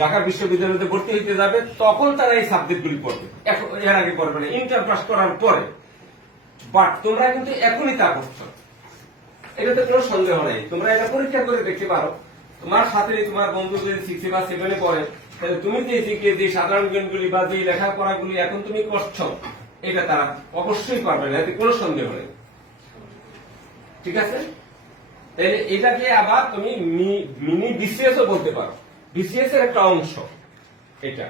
ঢাকা বিশ্ববিদ্যালয়তে ভর্তি হইতে যাবে তখন তারা এই সাবজেক্টগুলি পড়বে, এর আগে পড়বে না, ইন্টার পাস করার পরে। বাট তোমরা কিন্তু এখনই তা করছো, এটাতে কোনো সন্দেহ নেই। তোমরা এটা পরীক্ষা করে দেখতে পারো। তোমার সাথে তোমার বন্ধু যদি 6 বা 7 পড়ে, তাহলে তুমি যে সাধারণ জ্ঞানগুলি বা যে লেখাপড়াগুলি এখন তুমি করছো, এটা তারা অবশ্যই পারবে না, এতে কোনো সন্দেহ নেই। ঠিক আছে? তাহলে এটাকে আবার তুমি মিনি বিসিএস ও বলতে পারো, বিসিএস এর একটা অংশ এটা।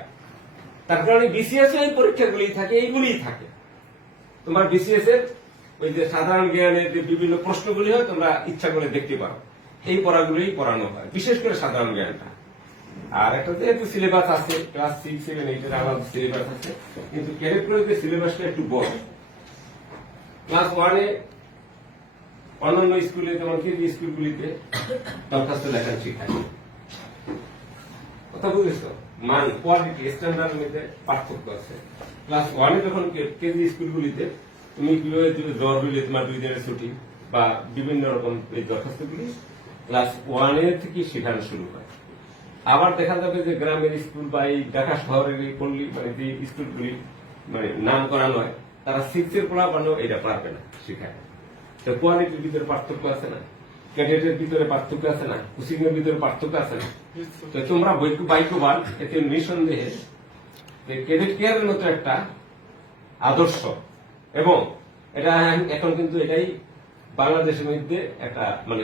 তার কারণে বিসিএস এই পরীক্ষাগুলি থাকে, এইগুলিই থাকে। তোমার বিসিএস এর ওই যে সাধারণ জ্ঞানের যে বিভিন্ন প্রশ্নগুলি হয়, তোমরা ইচ্ছা করে দেখতে পারো, এই পড়াগুলোই পড়ানো হয়, বিশেষ করে সাধারণ জ্ঞানটা। আর একটা যেহেতু সিলেবাস আছে, ক্লাস 6, 7, 8 এর আলাদা সিলেবাস আছে, কিন্তু ক্যারেক্টরের সিলেবাসটা একটু বড়। ক্লাস 1 এ অন্যান্য স্কুলে যেমন কেজি স্কুলগুলিতে দরখাস্ত লেখা শেখায়, কথা বুঝেছ? মান কোয়ালিটি স্ট্যান্ডার্ডের মধ্যে পার্থক্য আছে। ক্লাস 1 এ যখন কেজি স্কুলগুলিতে তুমি কিভাবে জ্বর হইলে তোমার 2 দিনের ছুটি বা বিভিন্ন রকম এই দরখাস্তগুলি ক্লাস 1 এর থেকে শেখানো শুরু হয়। আবার দেখা যাবে যে গ্রামের স্কুল বা এই ঢাকা শহরের এই পল্লী মানে যে স্কুলগুলি মানে নাম করানো হয়, তারা 6 এর পড়ানো এটা পারবে না শেখায়। তো কোয়ালিটির ভিতরে পার্থক্য আছে না, ক্যাডেটের ভিতরে পার্থক্য আছে না, কোচিং এর ভিতরে পার্থক্য আছে না। তো তোমরা বাইকবান এতে নিঃসন্দেহে ক্যাডেট কেয়ারের মতো একটা আদর্শ, এবং এটা এখন কিন্তু এটাই বাংলাদেশের মধ্যে একটা মানে